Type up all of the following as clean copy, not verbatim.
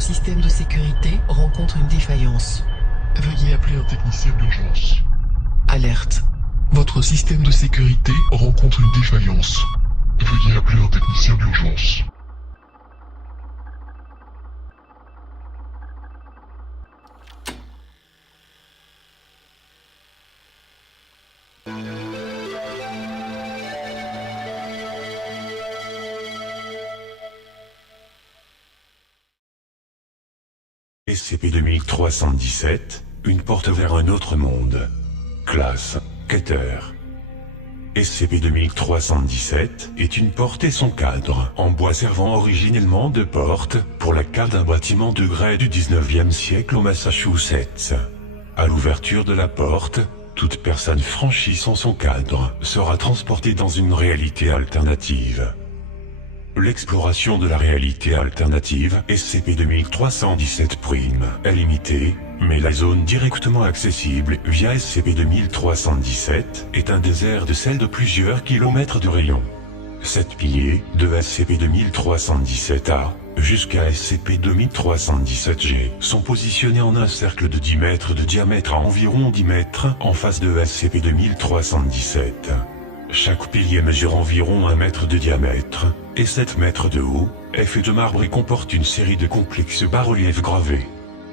Votre système de sécurité rencontre une défaillance. Veuillez appeler un technicien d'urgence. Alerte. Votre système de sécurité rencontre une défaillance. Veuillez appeler un technicien d'urgence. SCP-2317, une porte vers un autre monde. Classe, Keter. SCP-2317 est une porte et son cadre en bois servant originellement de porte pour la cale d'un bâtiment de grès du 19e siècle au Massachusetts. À l'ouverture de la porte, toute personne franchissant son cadre sera transportée dans une réalité alternative. L'exploration de la réalité alternative SCP-2317' est limitée, mais la zone directement accessible via SCP-2317 est un désert de sel de plusieurs kilomètres de rayon. 7 piliers de SCP-2317-A jusqu'à SCP-2317-G sont positionnés en un cercle de 10 mètres de diamètre à environ 10 mètres en face de SCP-2317. Chaque pilier mesure environ 1 mètre de diamètre et 7 mètres de haut, est fait de marbre et comporte une série de complexes bas-reliefs gravés.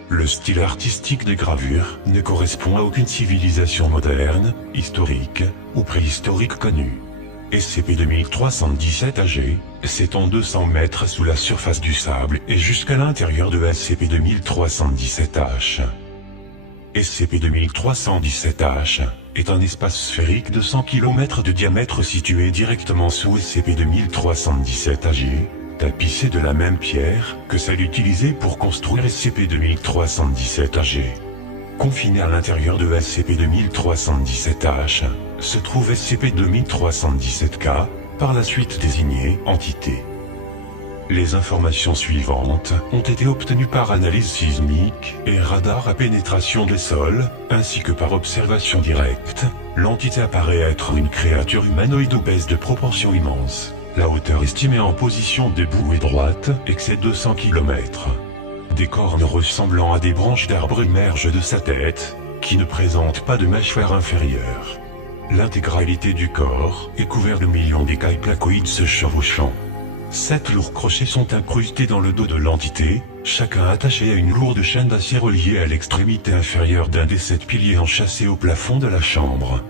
Le style artistique des gravures ne correspond à aucune civilisation moderne, historique ou préhistorique connue. SCP-2317-AG s'étend 200 mètres sous la surface du sable et jusqu'à l'intérieur de SCP-2317-H. SCP-2317-H est un espace sphérique de 100 km de diamètre situé directement sous SCP-2317-AG, tapissé de la même pierre que celle utilisée pour construire SCP-2317-AG. Confiné à l'intérieur de SCP-2317-H, se trouve SCP-2317-K, par la suite désigné Entité. Les informations suivantes ont été obtenues par analyse sismique et radar à pénétration des sols, ainsi que par observation directe. L'entité apparaît être une créature humanoïde obèse de proportions immenses. La hauteur estimée en position debout et droite excède 200 km. Des cornes ressemblant à des branches d'arbres émergent de sa tête, qui ne présente pas de mâchoire inférieure. L'intégralité du corps est couverte de millions d'écailles placoïdes se chevauchant. 7 lourds crochets sont incrustés dans le dos de l'entité, chacun attaché à une lourde chaîne d'acier reliée à l'extrémité inférieure d'un des 7 piliers enchâssés au plafond de la chambre.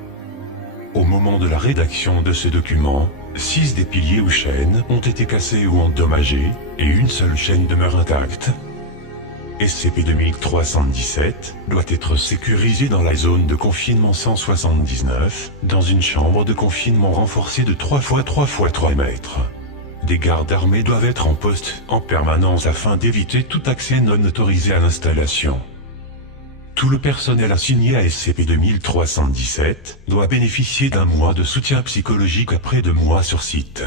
Au moment de la rédaction de ce document, 6 des piliers ou chaînes ont été cassés ou endommagés, et une seule chaîne demeure intacte. SCP-2317 doit être sécurisé dans la zone de confinement 179, dans une chambre de confinement renforcée de 3 x 3 x 3 mètres. Des gardes armés doivent être en poste en permanence afin d'éviter tout accès non autorisé à l'installation. Tout le personnel assigné à SCP-2317 doit bénéficier d'un mois de soutien psychologique après 2 mois sur site.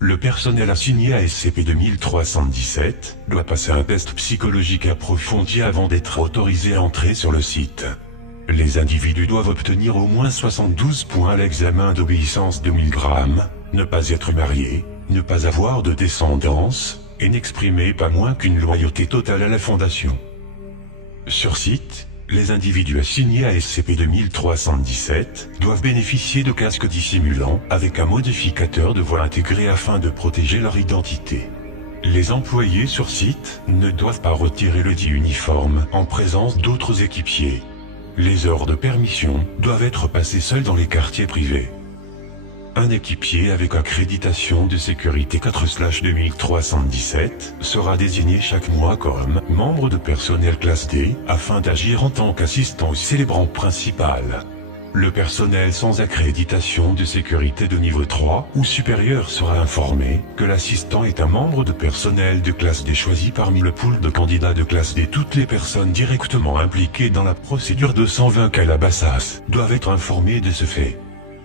Le personnel assigné à SCP-2317 doit passer un test psychologique approfondi avant d'être autorisé à entrer sur le site. Les individus doivent obtenir au moins 72 points à l'examen d'obéissance de 1000 grammes, ne pas être mariés, ne pas avoir de descendance, et n'exprimer pas moins qu'une loyauté totale à la Fondation. Sur site, les individus assignés à SCP-2317 doivent bénéficier de casques dissimulants avec un modificateur de voix intégré afin de protéger leur identité. Les employés sur site ne doivent pas retirer le dit uniforme en présence d'autres équipiers. Les heures de permission doivent être passées seules dans les quartiers privés. Un équipier avec accréditation de sécurité 4/2317 sera désigné chaque mois comme membre de personnel classe D afin d'agir en tant qu'assistant au célébrant principal. Le personnel sans accréditation de sécurité de niveau 3 ou supérieur sera informé que l'assistant est un membre de personnel de classe D choisi parmi le pool de candidats de classe D. Toutes les personnes directement impliquées dans la procédure 220 Calabasas doivent être informées de ce fait.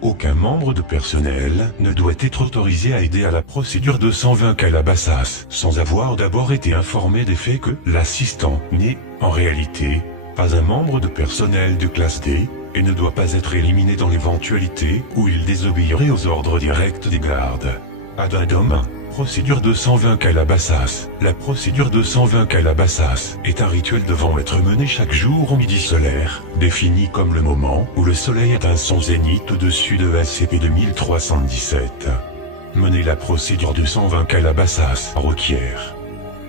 Aucun membre de personnel ne doit être autorisé à aider à la procédure 220 Calabasas sans avoir d'abord été informé des faits que l'assistant n'est, en réalité, pas un membre de personnel de classe D et ne doit pas être éliminé dans l'éventualité où il désobéirait aux ordres directs des gardes. Addendum 1. procédure 220 Calabasas. La procédure 220 Calabasas est un rituel devant être mené chaque jour au midi solaire, défini comme le moment où le soleil atteint son zénith au-dessus de SCP-2317. Mener la procédure 220 Calabasas requiert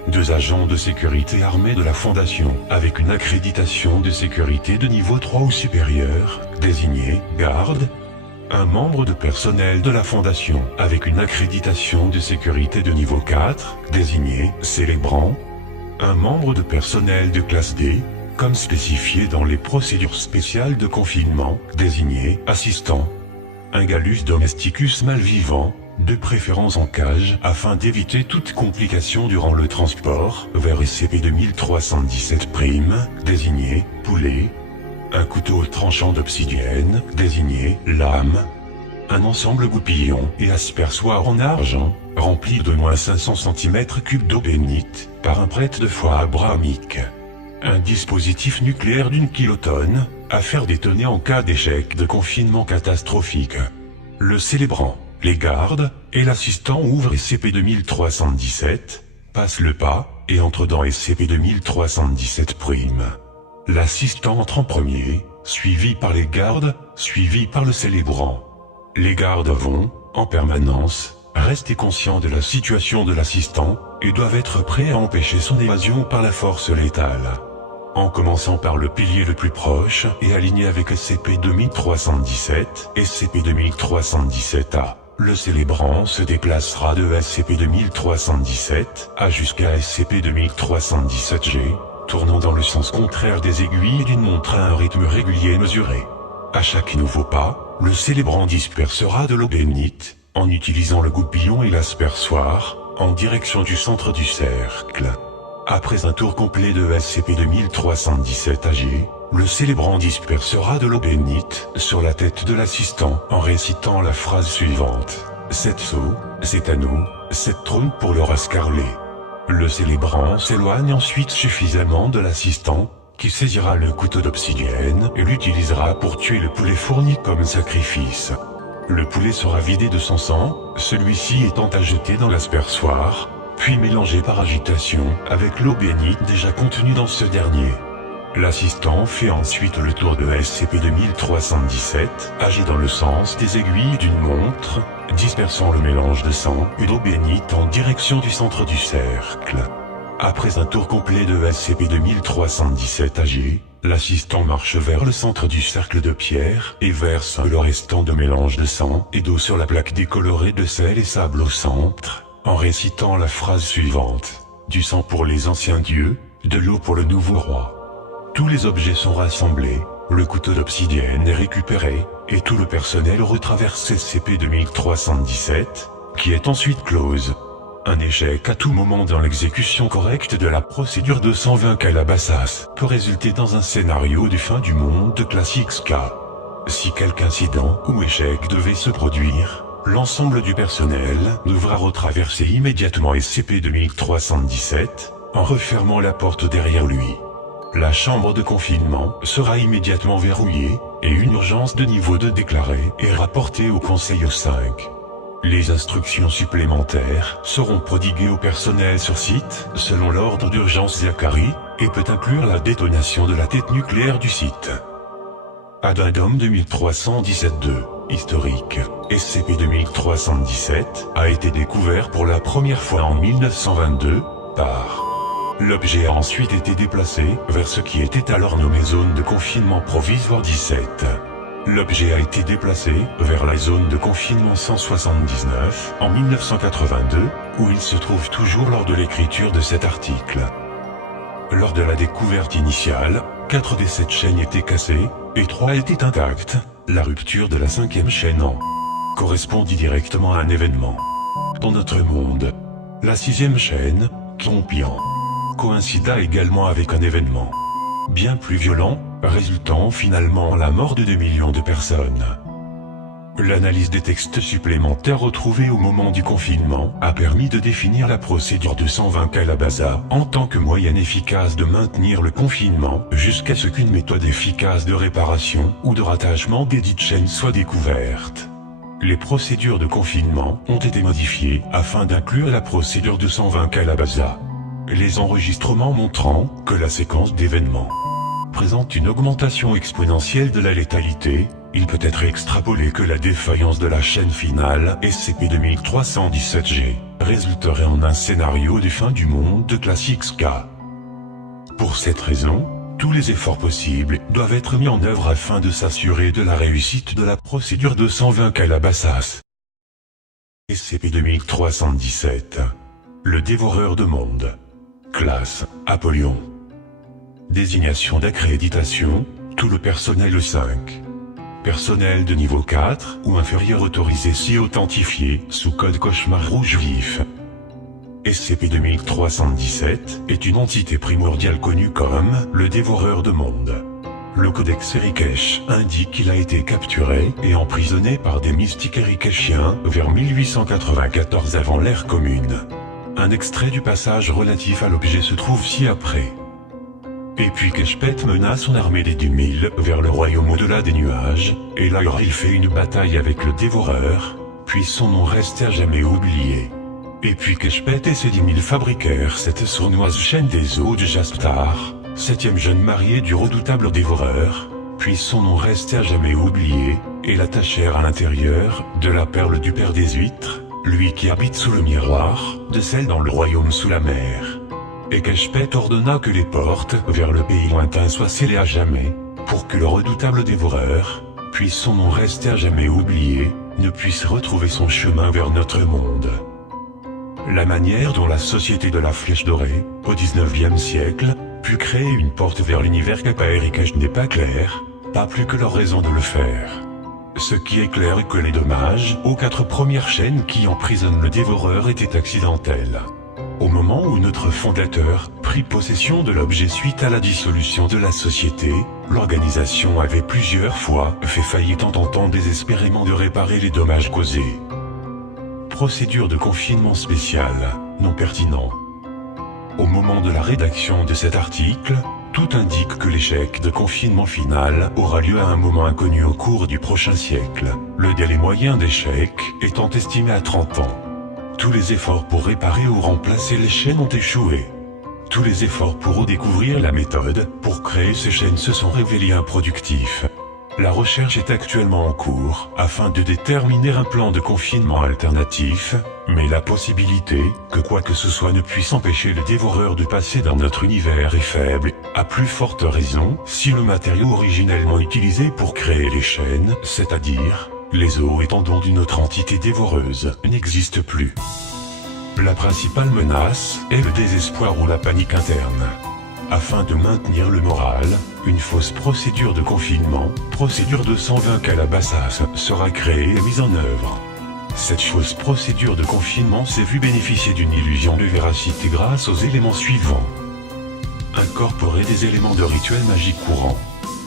2 agents de sécurité armés de la Fondation, avec une accréditation de sécurité de niveau 3 ou supérieur, désigné garde. Un membre de personnel de la Fondation, avec une accréditation de sécurité de niveau 4, désigné célébrant. Un membre de personnel de classe D, comme spécifié dans les procédures spéciales de confinement, désigné assistant. Un Gallus domesticus malvivant, de préférence en cage, afin d'éviter toute complication durant le transport, vers SCP-2317', désigné poulet. Un couteau tranchant d'obsidienne, désigné lame. Un ensemble goupillon et aspersoir en argent, rempli de moins 500 cm3 d'eau bénite, par un prêtre de foi abrahamique. Un dispositif nucléaire d'1 kilotonne, à faire détonner en cas d'échec de confinement catastrophique. Le célébrant, les gardes, et l'assistant ouvrent SCP-2317, passent le pas, et entrent dans SCP-2317'. L'assistant entre en premier, suivi par les gardes, suivi par le célébrant. Les gardes vont, en permanence, rester conscients de la situation de l'assistant, et doivent être prêts à empêcher son évasion par la force létale. En commençant par le pilier le plus proche et aligné avec SCP-2317, SCP-2317-A. Le célébrant se déplacera de SCP-2317-A jusqu'à SCP-2317-G, tournant dans le sens contraire des aiguilles d'une montre à un rythme régulier et mesuré. À chaque nouveau pas, le célébrant dispersera de l'eau bénite, en utilisant le goupillon et l'aspersoir, en direction du centre du cercle. Après un tour complet de SCP-2317-AG, le célébrant dispersera de l'eau bénite sur la tête de l'assistant en récitant la phrase suivante. 7 seaux, c'est à nous, 7 trônes pour le rascarlet. Le célébrant s'éloigne ensuite suffisamment de l'assistant, qui saisira le couteau d'obsidienne et l'utilisera pour tuer le poulet fourni comme sacrifice. Le poulet sera vidé de son sang, celui-ci étant ajouté dans l'aspersoir, puis mélangé par agitation avec l'eau bénite déjà contenue dans ce dernier. L'assistant fait ensuite le tour de SCP-2317, agi dans le sens des aiguilles d'une montre, dispersant le mélange de sang et d'eau bénite en direction du centre du cercle. Après un tour complet de SCP-2317-AG, l'assistant marche vers le centre du cercle de pierre et verse le restant de mélange de sang et d'eau sur la plaque décolorée de sel et sable au centre, en récitant la phrase suivante. Du sang pour les anciens dieux, de l'eau pour le nouveau roi. Tous les objets sont rassemblés, le couteau d'obsidienne est récupéré, et tout le personnel retraverse SCP-2317, qui est ensuite close. Un échec à tout moment dans l'exécution correcte de la procédure 220 Calabasas peut résulter dans un scénario du fin du monde de classe XK. Si quelque incident ou échec devait se produire, l'ensemble du personnel devra retraverser immédiatement SCP-2317, en refermant la porte derrière lui. La chambre de confinement sera immédiatement verrouillée, et une urgence de niveau 2 déclarée et rapportée au Conseil 5. Les instructions supplémentaires seront prodiguées au personnel sur site, selon l'ordre d'urgence Zachary, et peut inclure la détonation de la tête nucléaire du site. Addendum 2317-2, historique. SCP-2317 a été découvert pour la première fois en 1922, par... L'objet a ensuite été déplacé vers ce qui était alors nommé zone de confinement provisoire 17. L'objet a été déplacé vers la zone de confinement 179 en 1982, où il se trouve toujours lors de l'écriture de cet article. Lors de la découverte initiale, 4 des 7 chaînes étaient cassées, et 3 étaient intactes. La rupture de la 5e chaîne en correspondit directement à un événement. Dans notre monde, la 6e chaîne, Trompian, coïncida également avec un événement bien plus violent, résultant finalement en la mort de 2 millions de personnes. L'analyse des textes supplémentaires retrouvés au moment du confinement a permis de définir la procédure 220 Calabasas en tant que moyen efficace de maintenir le confinement jusqu'à ce qu'une méthode efficace de réparation ou de rattachement des dites chaînes soit découverte. Les procédures de confinement ont été modifiées afin d'inclure la procédure 220 Calabaza. Les enregistrements montrant que la séquence d'événements présente une augmentation exponentielle de la létalité, il peut être extrapolé que la défaillance de la chaîne finale SCP-2317G résulterait en un scénario de fin du monde de classe XK. Pour cette raison, tous les efforts possibles doivent être mis en œuvre afin de s'assurer de la réussite de la procédure 220 Calabasas. SCP-2317. Le dévoreur de monde. Classe Apollyon. Désignation d'accréditation, tout le personnel 5. Personnel de niveau 4 ou inférieur autorisé si authentifié sous code cauchemar rouge vif. SCP-2317 est une entité primordiale connue comme le dévoreur de monde. Le codex Erikesh indique qu'il a été capturé et emprisonné par des mystiques erikeshiens vers 1894 avant l'ère commune. Un extrait du passage relatif à l'objet se trouve ci-après. Et puis Keshpet mena son armée des 10 000 vers le royaume au-delà des nuages, et là il fait une bataille avec le dévoreur, puis son nom reste à jamais oublié. Et puis Keshpet et ses 10 000 fabriquèrent cette sournoise chaîne des eaux de Jasptar, 7e jeune marié du redoutable dévoreur, puis son nom reste à jamais oublié, et l'attachèrent à l'intérieur de la perle du père des huîtres, lui qui habite sous le miroir, de celle dans le royaume sous la mer. Et Keshpet ordonna que les portes vers le pays lointain soient scellées à jamais, pour que le redoutable dévoreur, puis son nom reste à jamais oublié, ne puisse retrouver son chemin vers notre monde. La manière dont la société de la Flèche Dorée, au XIXe siècle, put créer une porte vers l'univers Kappa Erikesh n'est pas claire, pas plus que leur raison de le faire. Ce qui est clair est que les dommages aux 4 premières chaînes qui emprisonnent le dévoreur étaient accidentels. Au moment où notre fondateur prit possession de l'objet suite à la dissolution de la société, l'organisation avait plusieurs fois fait faillite en tentant désespérément de réparer les dommages causés. Procédure de confinement spéciale, non pertinent. Au moment de la rédaction de cet article, tout indique que l'échec de confinement final aura lieu à un moment inconnu au cours du prochain siècle, le délai moyen d'échec étant estimé à 30 ans. Tous les efforts pour réparer ou remplacer les chaînes ont échoué. Tous les efforts pour redécouvrir la méthode pour créer ces chaînes se sont révélés improductifs. La recherche est actuellement en cours afin de déterminer un plan de confinement alternatif, mais la possibilité que quoi que ce soit ne puisse empêcher le dévoreur de passer dans notre univers est faible, à plus forte raison si le matériau originellement utilisé pour créer les chaînes, c'est-à-dire les os et tendons d'une autre entité dévoreuse, n'existe plus. La principale menace est le désespoir ou la panique interne. Afin de maintenir le moral, une fausse procédure de confinement, procédure 220 Calabasas, sera créée et mise en œuvre. Cette fausse procédure de confinement s'est vue bénéficier d'une illusion de véracité grâce aux éléments suivants. Incorporer des éléments de rituels magiques courants.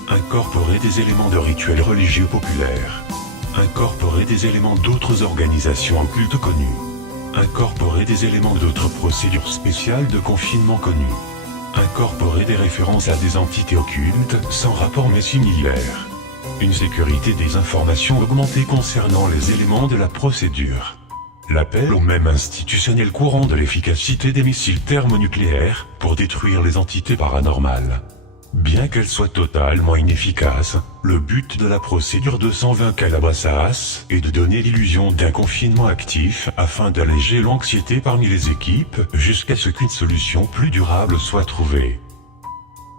Incorporer des éléments de rituels religieux populaires. Incorporer des éléments d'autres organisations occultes connues. Incorporer des éléments d'autres procédures spéciales de confinement connues. Incorporer des références à des entités occultes sans rapport mais similaires. Une sécurité des informations augmentée concernant les éléments de la procédure. L'appel au même institutionnel courant de l'efficacité des missiles thermonucléaires pour détruire les entités paranormales. Bien qu'elle soit totalement inefficace, le but de la procédure 220 Calabasas est de donner l'illusion d'un confinement actif afin d'alléger l'anxiété parmi les équipes jusqu'à ce qu'une solution plus durable soit trouvée.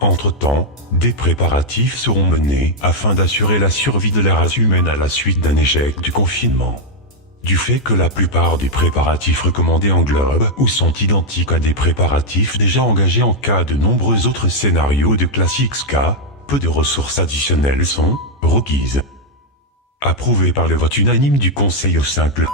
Entre-temps, des préparatifs seront menés afin d'assurer la survie de la race humaine à la suite d'un échec du confinement. Du fait que la plupart des préparatifs recommandés englobent ou sont identiques à des préparatifs déjà engagés en cas de nombreux autres scénarios de classe XK, peu de ressources additionnelles sont requises. Approuvé par le vote unanime du Conseil au simple.